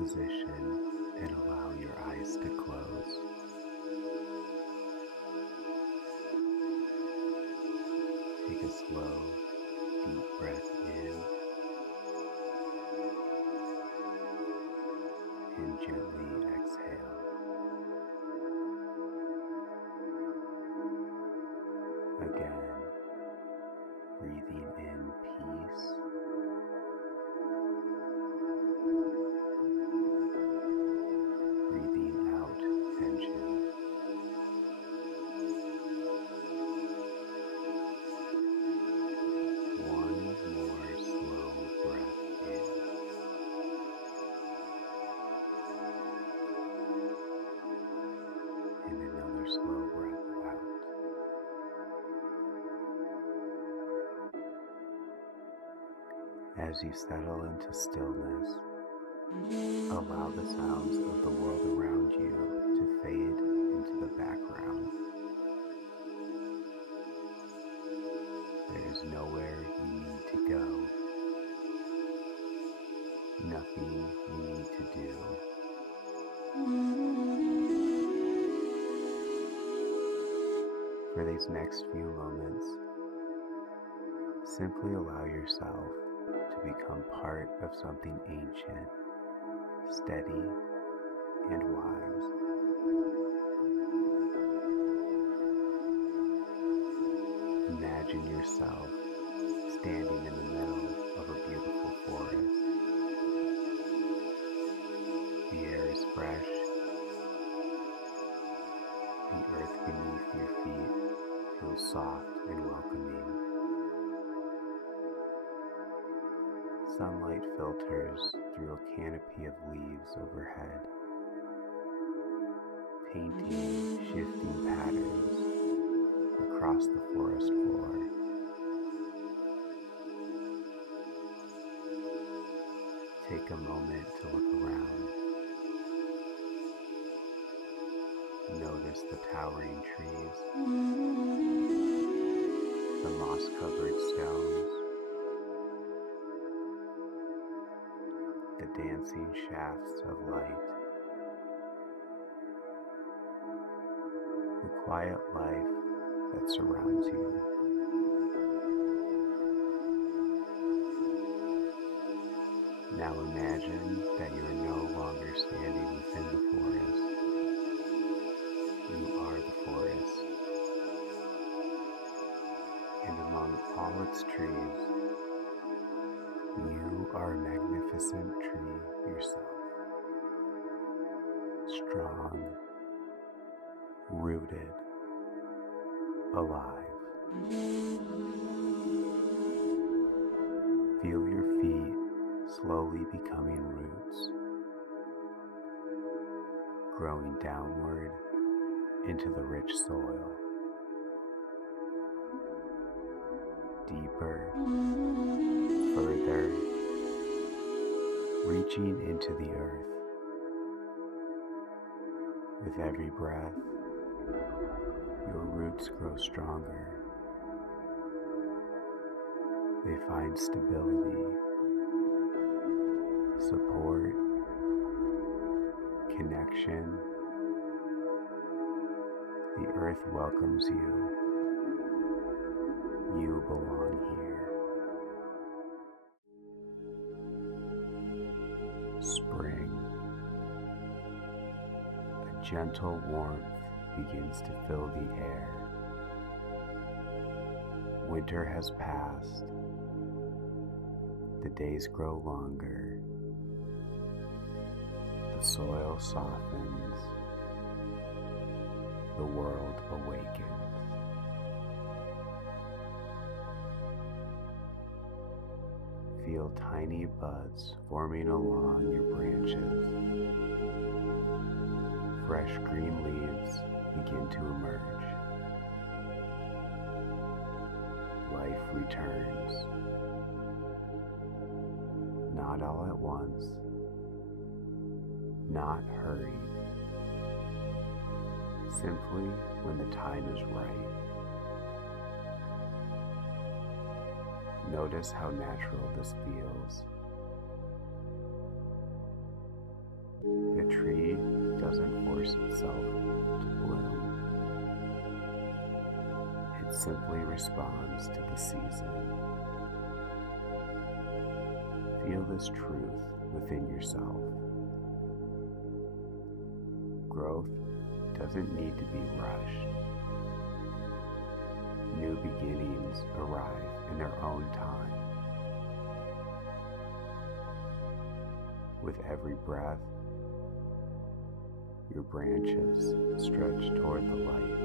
position and allow your eyes to close. Take a slow, deep breath in and gently exhale. Again, breathing in peace breathing out tension. One more slow breath in. And another slow breath out. As you settle into stillness, allow the sounds of the world around you to fade into the background. There is nowhere you need to go, nothing you need to do. For these next few moments, simply allow yourself to become part of something ancient, steady, and wise. Imagine yourself standing in the middle of a beautiful forest. The air is fresh. The earth beneath your feet feels soft and welcoming. Sunlight filters through a canopy of leaves overhead, painting shifting patterns across the forest floor. Take a moment to look around. Notice the towering trees, the moss-covered stones, the dancing shafts of light, the quiet life that surrounds you. Now imagine that you are no longer standing within the forest. You are the forest. And among all its trees, you are a magnificent tree yourself. Strong, rooted, alive. Feel your feet slowly becoming roots, growing downward into the rich soil. Deeper, further, reaching into the earth. With every breath, your roots grow stronger. They find stability, support, connection. The earth welcomes you. You belong here. Spring. A gentle warmth begins to fill the air. Winter has passed. The days grow longer. The soil softens. The world awakens. Feel tiny buds forming along your branches. Fresh green leaves begin to emerge. Life returns. Not all at once, not hurried. Simply when the time is right. Notice how natural this feels. doesn't force itself to bloom. It simply responds to the season. Feel this truth within yourself. Growth doesn't need to be rushed. New beginnings arrive in their own time. With every breath, your branches stretch toward the light.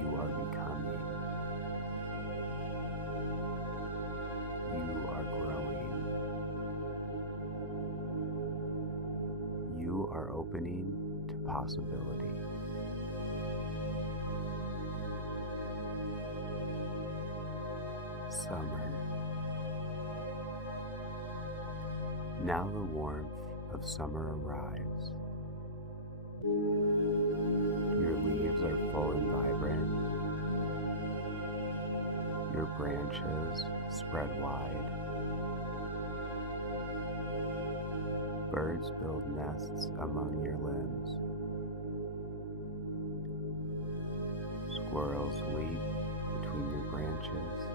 You are becoming. You are growing. You are opening to possibility. Summer. Now the warmth of summer arrives. Your leaves are full and vibrant. Your branches spread wide. Birds build nests among your limbs. Squirrels leap between your branches.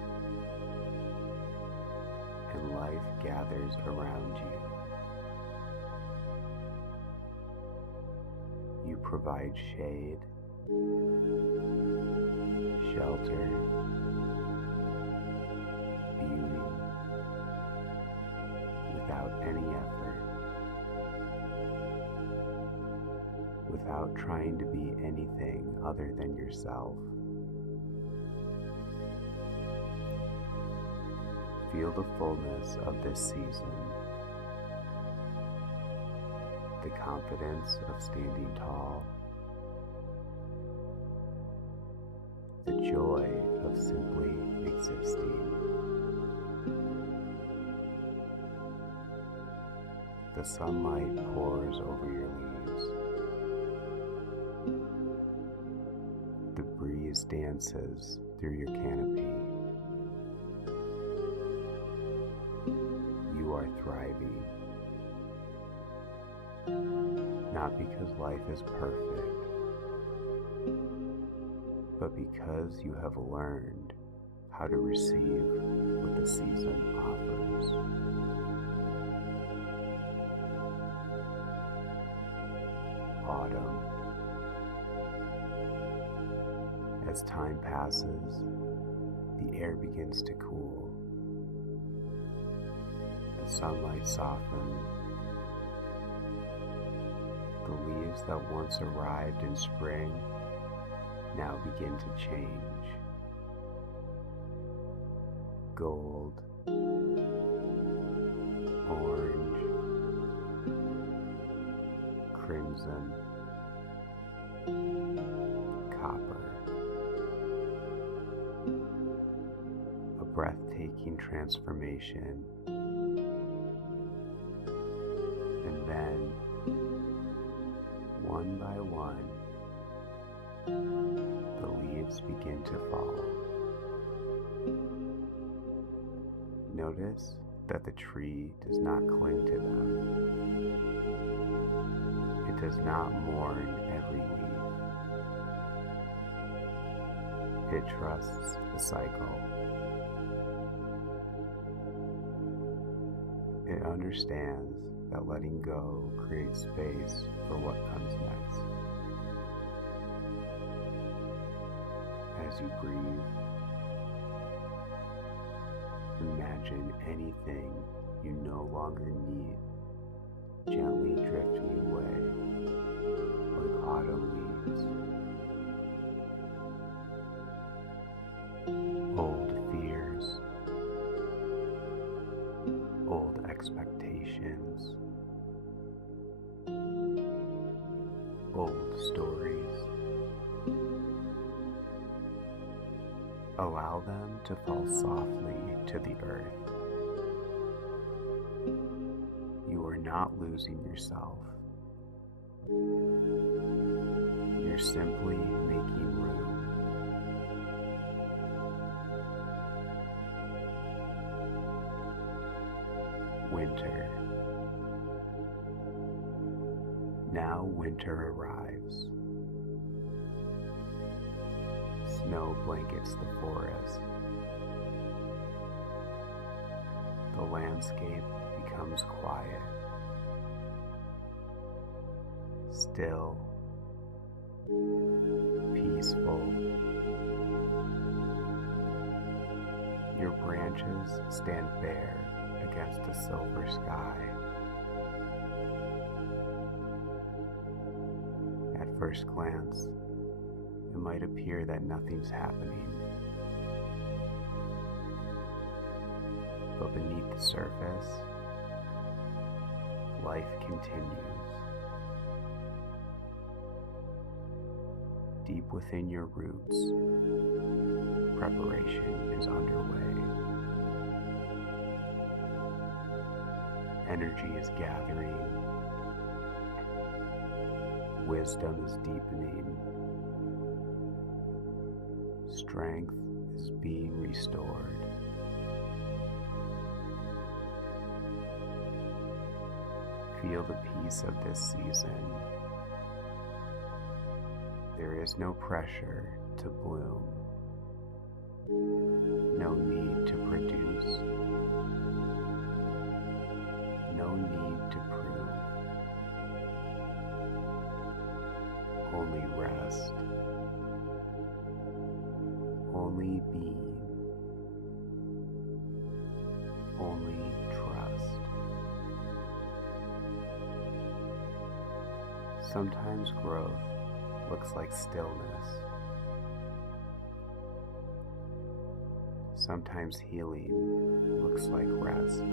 And life gathers around you. You provide shade, shelter, beauty, without any effort, without trying to be anything other than yourself. Feel the fullness of this season, the confidence of standing tall, the joy of simply existing. The sunlight pours over your leaves. The breeze dances through your canopy. You are thriving, not because life is perfect, but because you have learned how to receive what the season offers. Autumn. As time passes, the air begins to cool. The sunlight softens. The leaves that once arrived in spring now begin to change. Gold, orange, crimson, copper. A breathtaking transformation. And then, one by one, the leaves begin to fall. Notice that the tree does not cling to them. It does not mourn every leaf. It trusts the cycle. It understands that letting go creates space for what comes next. As you breathe, imagine anything you no longer need gently drifting away like autumn leaves. Old fears, old expectations, old stories. Allow them to fall softly to the earth. You are not losing yourself. You're simply making room. Winter. Now winter arrives. Snow blankets the forest. The landscape becomes quiet, still, peaceful. Your branches stand bare against a silver sky. At first glance, it might appear that nothing's happening. But beneath the surface, life continues. Deep within your roots, preparation is underway. Energy is gathering. Wisdom is deepening. Strength is being restored. Feel the peace of this season. There is no pressure to bloom, no need to produce, no need to prove, only rest, only being, only trust. Sometimes growth looks like stillness. Sometimes healing looks like rest.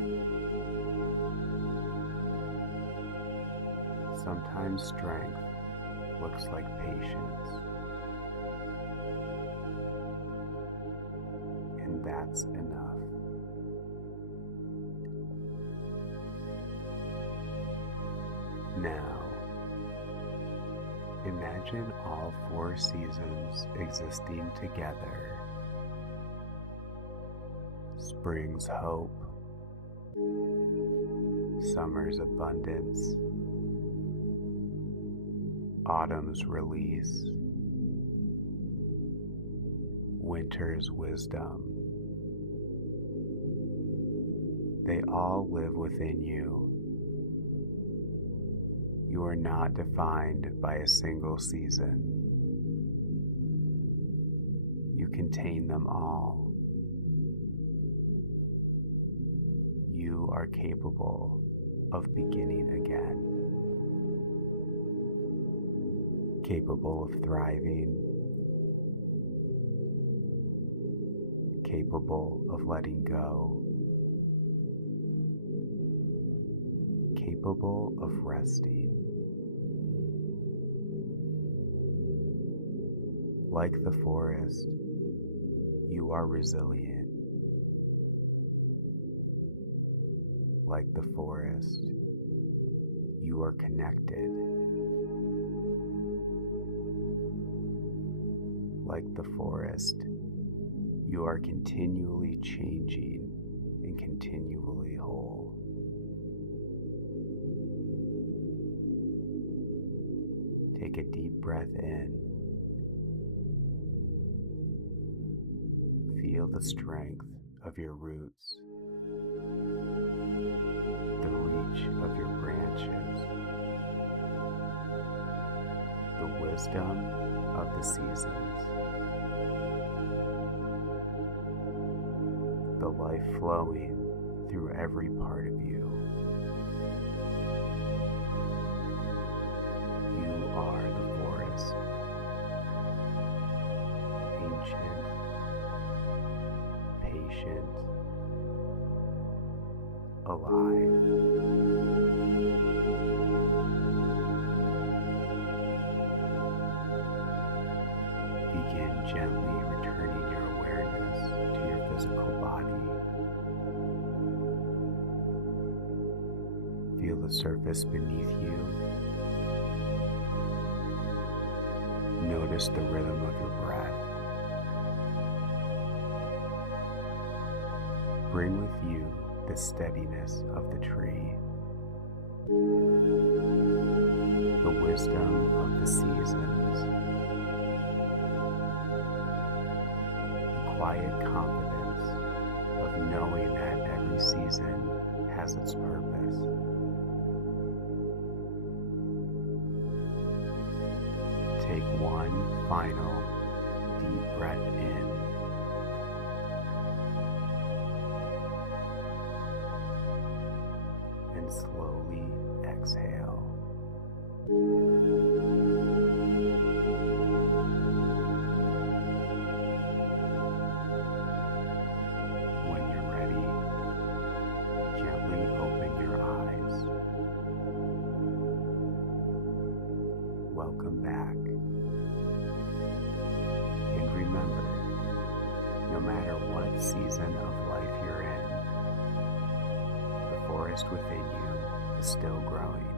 Sometimes strength looks like patience. And that's enough. Now, imagine all 4 seasons existing together. Spring's hope, summer's abundance, autumn's release, winter's wisdom. They all live within you. You are not defined by a single season. You contain them all. You are capable of beginning again. Capable of thriving. Capable of letting go. Capable of resting. Like the forest, you are resilient. Like the forest, you are connected. Like the forest, you are continually changing and continually whole. Take a deep breath in. Feel the strength of your roots, the reach of your branches, the wisdom of the seasons, the life flowing through every part of you. You are the forest, ancient, patient, alive. Begin gently returning your awareness to your physical body. Feel the surface beneath you. Notice the rhythm of your breath. Bring with you the steadiness of the tree, the wisdom of the seasons, the quiet confidence of knowing that every season has its purpose. Take one final deep breath in. And slowly exhale. When you're ready, gently open your eyes. Welcome back. And remember, no matter what season of life you're in, the forest within you is still growing.